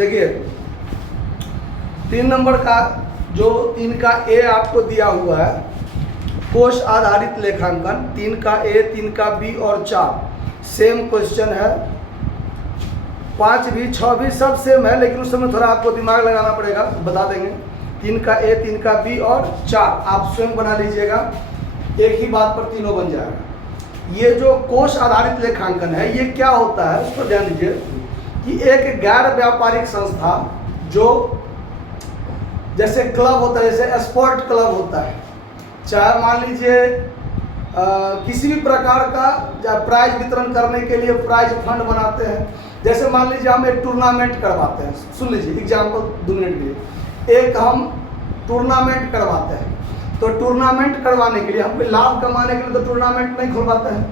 देखिए 3 नंबर का जो 3 का ए आपको दिया हुआ है, कोष आधारित लेखांकन, 3 का ए, 3 का बी और 4 सेम क्वेश्चन है। 5 भी 6 भी सब सेम है, लेकिन उस समय थोड़ा आपको दिमाग लगाना पड़ेगा, बता देंगे। 3 का ए, 3 का बी और 4 आप स्वयं बना लीजिएगा, एक ही बात पर तीनों बन जाएगा। ये जो कोष आधारित लेखांकन है ये क्या होता है उस पर ध्यान दीजिए कि एक गैर व्यापारिक संस्था जो जैसे क्लब होता है, जैसे स्पोर्ट क्लब होता है, चाहे मान लीजिए किसी भी प्रकार का प्राइज वितरण करने के लिए प्राइज फंड बनाते हैं। जैसे मान लीजिए हम एक टूर्नामेंट करवाते हैं, सुन लीजिए एग्जाम्पल 2 मिनट के लिए, एक हम टूर्नामेंट करवाते हैं। तो टूर्नामेंट करवाने के लिए हम लाभ कमाने के लिए तो टूर्नामेंट नहीं खुलवाते हैं,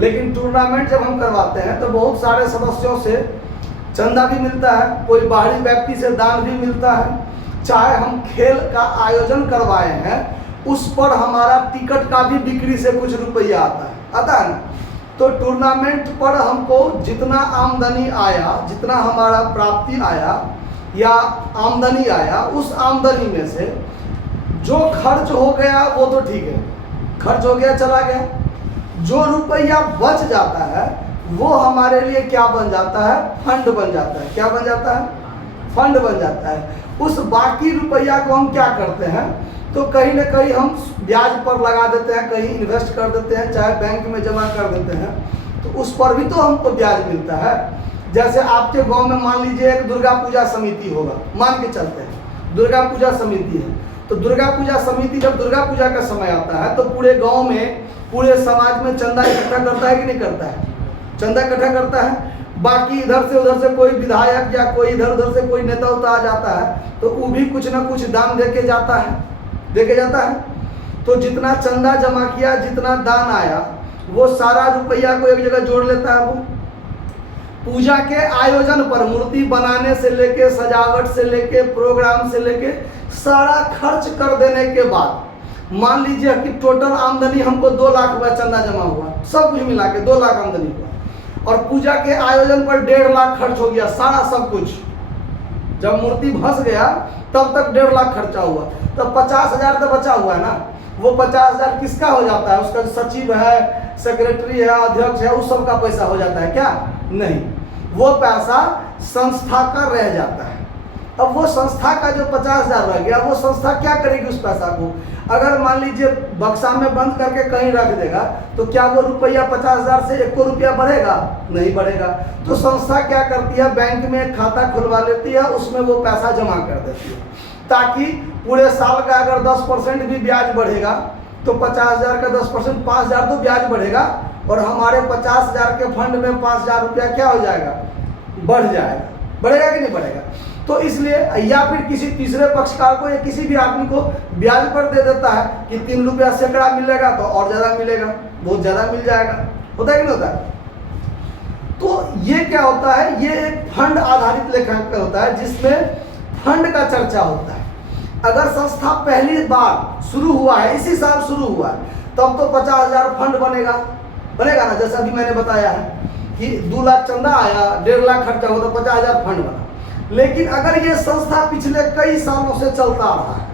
लेकिन टूर्नामेंट जब हम करवाते हैं तो बहुत सारे सदस्यों से चंदा भी मिलता है, कोई बाहरी व्यक्ति से दान भी मिलता है। चाहे हम खेल का आयोजन करवाए हैं उस पर हमारा टिकट का भी बिक्री से कुछ रुपया आता है ना। तो टूर्नामेंट पर हमको जितना आमदनी आया, जितना हमारा प्राप्ति आया या आमदनी आया, उस आमदनी में से जो खर्च हो गया वो तो ठीक है, खर्च हो गया चला गया। जो रुपया बच जाता है वो हमारे लिए क्या बन जाता है, फंड बन जाता है। क्या बन जाता है, फंड बन जाता है। उस बाकी रुपया को हम क्या करते हैं, तो कहीं ना कहीं हम ब्याज पर लगा देते हैं, कहीं इन्वेस्ट कर देते हैं, चाहे बैंक में जमा कर देते हैं, तो उस पर भी तो हमको ब्याज मिलता है। जैसे आपके गांव में मान लीजिए एक दुर्गा पूजा समिति होगा, मान के चलते हैं दुर्गा पूजा समिति है, तो दुर्गा पूजा समिति जब दुर्गा पूजा का समय आता है तो पूरे गांव में, पूरे समाज में चंदा इकट्ठा करता है कि नहीं करता है, चंदा इकट्ठा करता है। बाकी इधर से उधर से कोई विधायक या कोई इधर उधर से कोई नेता उता आ जाता है तो वो भी कुछ ना कुछ दान देके जाता है, देके जाता है। तो जितना चंदा जमा किया, जितना दान आया, वो सारा रुपया को एक जगह जोड़ लेता है। वो पूजा के आयोजन पर, मूर्ति बनाने से लेके, सजावट से लेके, प्रोग्राम से लेके सारा खर्च कर देने के बाद मान लीजिए कि टोटल आमदनी हमको 2 लाख रुपया चंदा जमा हुआ, सब कुछ मिला के 2 लाख आमदनी हुआ, और पूजा के आयोजन पर 1.5 लाख खर्च हो गया, सारा सब कुछ। जब मूर्ति भस गया तब तक 1.5 लाख खर्चा हुआ, तो 50,000 तो बचा हुआ है ना। वो 50,000 किसका हो जाता है, उसका सचिव है, सेक्रेटरी है, अध्यक्ष है, उस सब का पैसा हो जाता है क्या? नहीं, वो पैसा संस्था का रह जाता है। अब वो संस्था का जो 50,000 रह गया, वो संस्था क्या करेगी उस पैसा को? अगर मान लीजिए बक्सा में बंद करके कहीं रख देगा तो क्या वो रुपया 50,000 से 1 रुपया बढ़ेगा? नहीं बढ़ेगा। तो संस्था क्या करती है, बैंक में एक खाता खुलवा लेती है, उसमें वो पैसा जमा कर देती है, ताकि पूरे साल का अगर 10% भी ब्याज बढ़ेगा तो 50,000 का 10% 5,000 तो ब्याज बढ़ेगा, और हमारे 50,000 के फंड में 5,000 रुपया क्या हो जाएगा, बढ़ जाएगा। बढ़ेगा कि नहीं बढ़ेगा? तो इसलिए, या फिर किसी तीसरे पक्षकार को या किसी भी आदमी को ब्याज पर दे देता है कि 3 रुपया सैकड़ा मिलेगा तो और ज़्यादा मिलेगा, बहुत ज़्यादा मिल जाएगा। होता है कि नहीं होता है? तो ये क्या होता है, ये एक फंड आधारित लेखांकन होता है जिसमें फंड का चर्चा होता है। अगर संस्था पहली बार शुरू हुआ है, इसी साल शुरू हुआ है, तब तो 50,000 फंड बनेगा ना। जैसा अभी मैंने बताया है कि 2 लाख चंदा आया, 1.5 लाख खर्चा हुआ, तो 50,000 फंड बना। लेकिन अगर ये संस्था पिछले कई सालों से चलता रहा है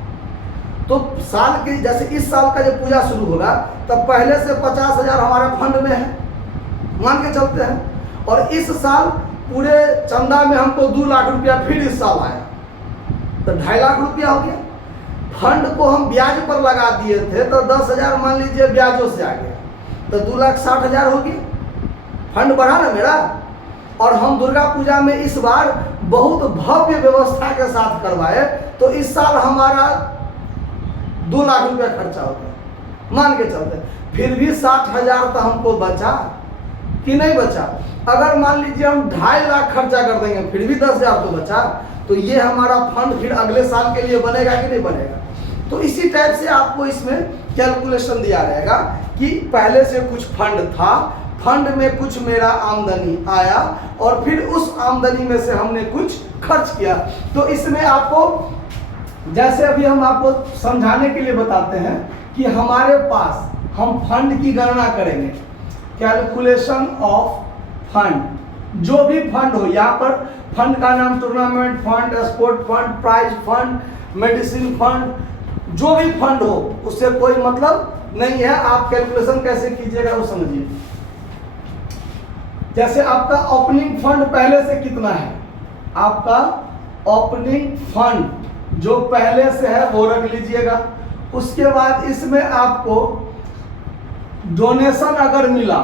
तो साल के, जैसे इस साल का जब पूजा शुरू होगा तब पहले से 50,000 हमारे फंड में है, मान के चलते हैं, और इस साल पूरे चंदा में हमको 2 लाख रुपया फिर इस साल आया, तो 2.5 लाख रुपया हो गया। फंड को हम ब्याज पर लगा दिए थे तो 10,000 मान लीजिए ब्याजों से आ गया, तो 2,60,000 हो गया, फंड बढ़ा ना मेरा। और हम दुर्गा पूजा में इस बार बहुत भव्य व्यवस्था के साथ करवाए तो इस साल हमारा 2 लाख रुपया खर्चा हो गया, मान के चलते। फिर भी 60,000 तो हमको बचा कि नहीं बचा? अगर मान लीजिए हम 2.5 लाख खर्चा कर देंगे फिर भी 10,000 तो बचा, तो ये हमारा फंड फिर अगले साल के लिए बनेगा कि नहीं बनेगा? तो इसी टाइप से आपको इसमें कैलकुलेशन दिया रहेगा कि पहले से कुछ फंड था, फंड में कुछ मेरा आमदनी आया, और फिर उस आमदनी में से हमने कुछ खर्च किया। तो इसमें आपको, जैसे अभी हम आपको समझाने के लिए बताते हैं कि हमारे पास हम फंड की गणना करेंगे, कैलकुलेशन ऑफ फंड। जो भी फंड हो, यहाँ पर फंड का नाम tournament fund, sport fund, prize fund, medicine fund, जो भी फंड हो उससे कोई मतलब नहीं है। आप कैलकुलेशन कैसे कीजिएगा वो समझिए। जैसे आपका ओपनिंग फंड पहले से कितना है, आपका ओपनिंग फंड जो पहले से है वो रख लीजिएगा। उसके बाद इसमें आपको डोनेशन अगर मिला,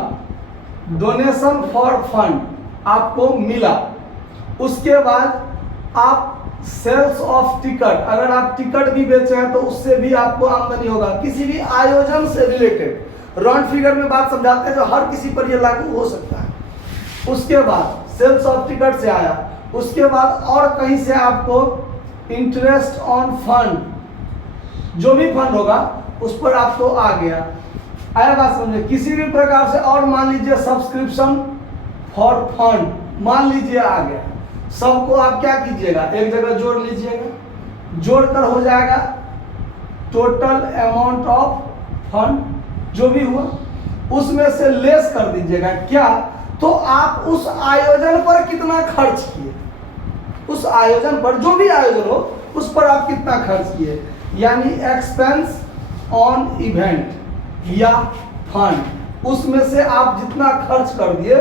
डोनेशन फॉर फंड आपको मिला, उसके बाद आप सेल्स ऑफ टिकट, अगर आप टिकट भी बेचे हैं तो उससे भी आपको आमदनी होगा। किसी भी आयोजन से रिलेटेड राउंड फिगर में बात समझाते हैं जो हर किसी पर ये लागू हो सकता है। उसके बाद सेल्स ऑफ टिकट से आया, उसके बाद और कहीं से आपको इंटरेस्ट ऑन फंड, जो भी फंड होगा उस पर आपको आ गया। आया बात समझे। किसी भी प्रकार से और मान लीजिए सब्सक्रिप्शन फॉर फंड, मान लीजिए आ गया, सबको आप क्या कीजिएगा, एक जगह जोड़ लीजिएगा, जोड़कर हो जाएगा टोटल अमाउंट ऑफ फंड जो भी हुआ, उसमें से लेस कर दीजिएगा क्या, तो आप उस आयोजन पर कितना खर्च किए, उस आयोजन पर, जो भी आयोजन हो उस पर आप कितना खर्च किए, यानी एक्सपेंस ऑन इवेंट या फंड, उसमें से आप जितना खर्च कर दिए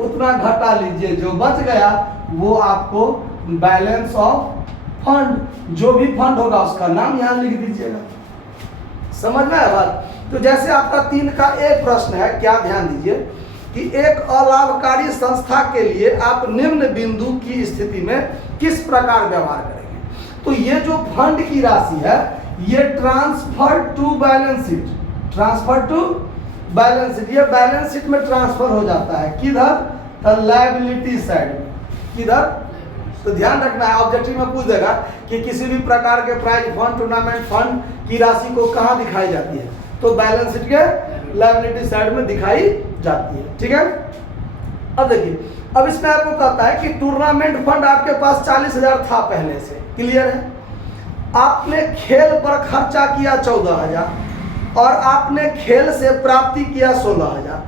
उतना घटा लीजिए, जो बच गया वो आपको बैलेंस ऑफ फंड, जो भी फंड होगा उसका नाम यहाँ लिख दीजिएगा। समझ में आया बात। तो जैसे आपका 3 का एक प्रश्न है, क्या ध्यान दीजिए कि एक अलाभकारी संस्था के लिए आप निम्न बिंदु की स्थिति में किस प्रकार व्यवहार करेंगे। तो ये जो फंड की राशि है ये transfer to balance sheet, transfer to balance sheet, ये बैलेंस शीट में ट्रांसफर हो जाता है, किधर, तो लायबिलिटी साइड में, किधर, तो ध्यान रखना है। ऑब्जेक्टिव में पूछ देगा कि किसी भी प्रकार के प्राइज फंड, टूर्नामेंट फंड की राशि को कहाँ दिखाई जाती है, तो बैलेंस शीट के लायबिलिटी साइड में दिखाई जाती है। ठीक है। अब देखिए, अब इसमें आपको कहता है कि टूर्नामेंट फंड आपके पास 40,000 था पहले से, क्लियर है। आपने खेल पर खर्चा किया 14,000 और आपने खेल से प्राप्ति किया 16,000,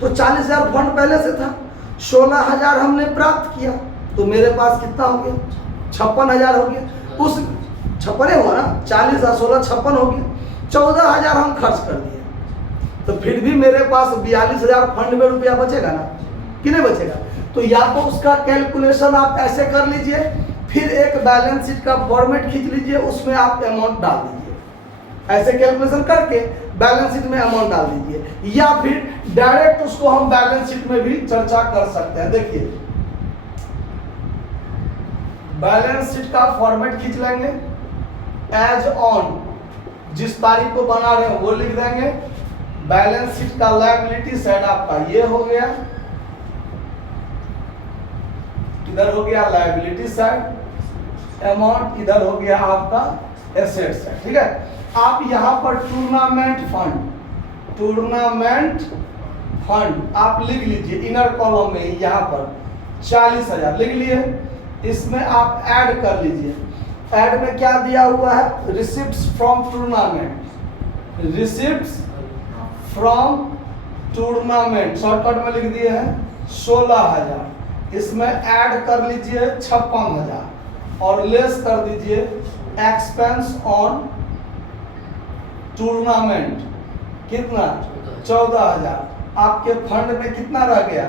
तो 40,000 फंड पहले से था, 16,000 हमने प्राप्त किया, तो मेरे पास कितना हो गया, 56,000 हो गया। उस 56 हुआ ना, 40 और 16 56 हो गया, 14,000 हम खर्च कर दिए, तो फिर भी मेरे पास 42,000 फंड में रुपया बचेगा ना, कि नहीं बचेगा। तो या तो उसका कैलकुलेशन आप ऐसे कर लीजिए, फिर एक बैलेंस शीट का फॉर्मेट खींच लीजिए, उसमें आप अमाउंट डाल दीजिए, ऐसे कैलकुलेशन करके बैलेंस शीट में अमाउंट डाल दीजिए, या फिर डायरेक्ट उसको हम बैलेंस शीट में भी चर्चा कर सकते हैं। देखिए, बैलेंस शीट का फॉर्मेट खींच लेंगे, एज ऑन, जिस तारीख को बना रहे हैं वो लिख देंगे। बैलेंस शीट का लायबिलिटी साइड आपका ये हो गया, इधर हो गया लायबिलिटी साइड, अमाउंट इधर हो गया आपका एसेट साइड। ठीक है। आप यहां पर टूर्नामेंट फंड, टूर्नामेंट फंड आप लिख लीजिए इनर कॉलम में, यहां पर 40,000 लिख लिए, इसमें आप ऐड कर लीजिए। ऐड में क्या दिया हुआ है, receipts from tournament, receipts from tournament shortcut में लिख दिए हैं 16,000, इसमें ऐड कर लीजिए 56,000 और लेस कर दीजिए एक्सपेंस ऑन टूर्नामेंट, कितना, 14,000। आपके फंड में कितना रह गया,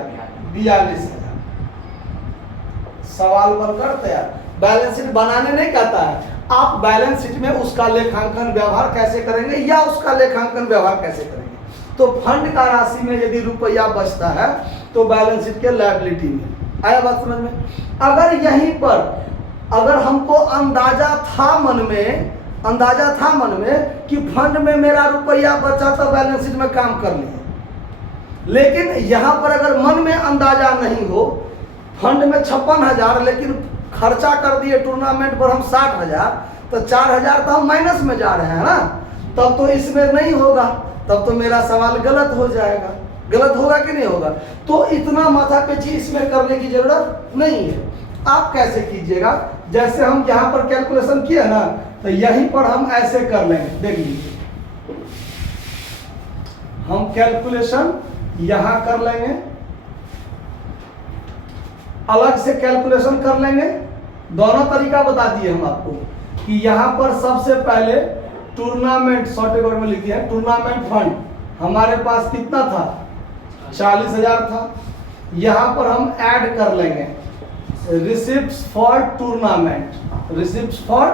42,000। सवाल बनकर तैयार। बैलेंस शीट बनाने नहीं कहता है, आप बैलेंस शीट में उसका लेखांकन व्यवहार कैसे करेंगे या उसका लेखांकन व्यवहार कैसे करेंगे। तो फंड का राशि में यदि रुपया बचता है तो बैलेंस शीट के लायबिलिटी में, आया बात समझ में। अगर यहीं पर अगर हमको अंदाजा था मन में कि फंड में मेरा रुपया बचा तो बैलेंस शीट में काम कर लिए, लेकिन यहाँ पर अगर मन में अंदाजा नहीं हो, फंड में 56,000 लेकिन खर्चा कर दिए टूर्नामेंट पर हम 60,000, तो 4,000 तो हम माइनस में जा रहे हैं ना, तब तो इसमें नहीं होगा, तब तो मेरा सवाल गलत हो जाएगा। गलत होगा कि नहीं होगा। तो इतना माथापेची इसमें करने की जरूरत नहीं है। आप कैसे कीजिएगा, जैसे हम यहाँ पर कैलकुलेशन किए ना, तो यहीं पर हम ऐसे कर लेंगे। देख लीजिए, हम कैलकुलेशन यहाँ कर लेंगे, अलग से कैलकुलेशन कर लेंगे। दोनों तरीका बता दिए हम आपको कि यहाँ पर सबसे पहले टूर्नामेंट, शॉर्ट वर्ड में लिख दिया है, टूर्नामेंट फंड हमारे पास कितना था, 40,000 था। यहाँ पर हम ऐड कर लेंगे receipts for tournament, receipts for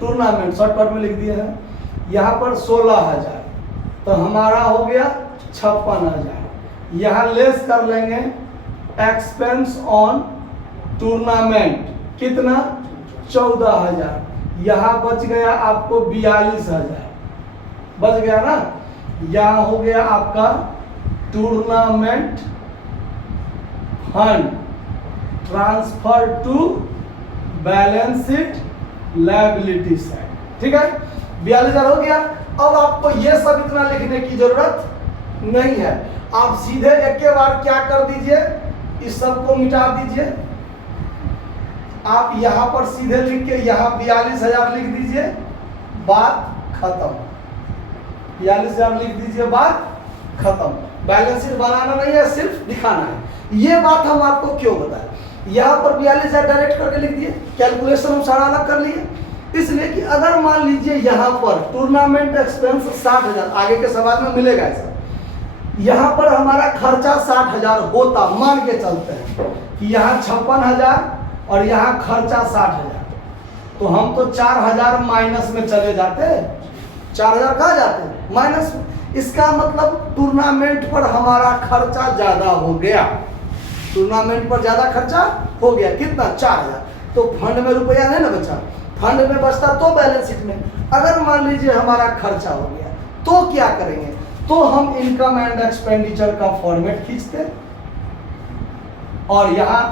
tournament short word में लिख दिया है। यहाँ पर 16,000 तो हमारा हो गया 56,000। यहाँ लेस कर लेंगे एक्सपेंस ऑन टूर्नामेंट कितना, 14,000। यहाँ बच गया आपको 42,000 बच गया ना। यहाँ हो गया आपका tournament fund transfer to balance sheet liability side, ठीक है। 42,000 हो गया। अब आपको ये सब इतना लिखने की जरूरत नहीं है, आप सीधे एक के बार क्या कर दीजिए, इस सब को मिटा दीजिए। आप यहाँ पर सीधे लिख के यहाँ 42,000 लिख दीजिए, बात खत्म। 42,000 लिख दीजिए, बात खत्म। बैलेंस शीट बनाना नहीं है, सिर्फ दिखाना है। ये बात हम आपको क्यों बताएं, यहाँ पर 42,000 डायरेक्ट करके लिख दिए, कैलकुलेशन हम सारा अलग कर लिए, इसलिए कि अगर मान लीजिए यहाँ पर टूर्नामेंट एक्सपेंस 60,000, आगे के सवाल में मिलेगा ऐसा, यहाँ पर हमारा खर्चा 60,000 होता, मान के चलते हैं कि यहाँ 56,000 और यहाँ खर्चा 60,000, तो हम तो 4,000 माइनस में चले जाते, 4,000 कहाँ जाते माइनस में। इसका मतलब टूर्नामेंट पर हमारा खर्चा ज्यादा हो गया, टूर्नामेंट पर ज्यादा खर्चा हो गया, कितना, 4,000। तो फंड में रुपया नहीं ना बचा, फंड में बचता तो बैलेंस शीट में। अगर मान लीजिए हमारा खर्चा हो गया तो क्या करेंगे, तो हम इनकम एंड एक्सपेंडिचर का फॉर्मेट खींचते और यहाँ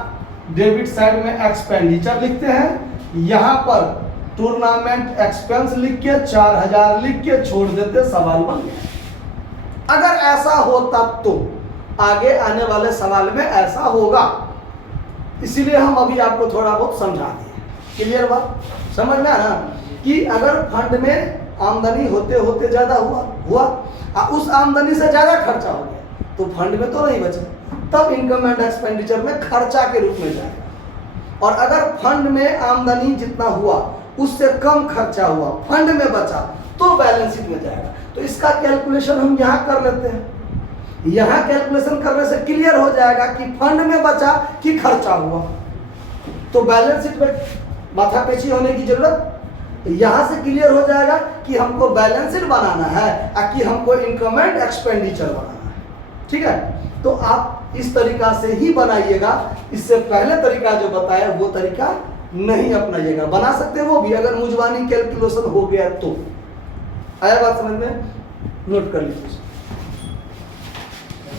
डेबिट साइड में एक्सपेंडिचर लिखते हैं, यहाँ पर टूर्नामेंट एक्सपेंस लिख के 4,000 लिख के छोड़ देते, सवाल बन गया। अगर ऐसा हो तब तो आगे आने वाले सवाल में ऐसा होगा, इसीलिए हम अभी आपको थोड़ा बहुत समझा दिए। क्लियर बात, समझ में आया कि अगर फंड में आमदनी होते होते ज्यादा हुआ उस आमदनी से ज्यादा खर्चा हो गया तो फंड में तो नहीं बचा, तब इनकम एंड एक्सपेंडिचर में खर्चा के रूप में जाएगा। और अगर फंड में आमदनी जितना हुआ उससे कम खर्चा हुआ, फंड में बचा, तो बैलेंस शीट में जाएगा। तो इसका कैलकुलेशन हम यहाँ कर लेते हैं। यहाँ कैलकुलेशन करने से क्लियर हो जाएगा कि फंड में बचा कि खर्चा हुआ, तो बैलेंस शीट में माथा पेची होने की जरूरत। यहाँ से क्लियर हो जाएगा कि हमको बैलेंस शीट बनाना है और कि हमको इनकम एंड एक्सपेंडिचर बनाना है, ठीक है। तो आप इस तरीका से ही बनाइएगा, इससे पहले तरीका जो बताया वो तरीका नहीं अपनाइएगा। बना सकते हैं वो भी अगर मुजवानी कैलकुलेशन हो गया तो। आया बात समझ में, नोट कर लीजिए।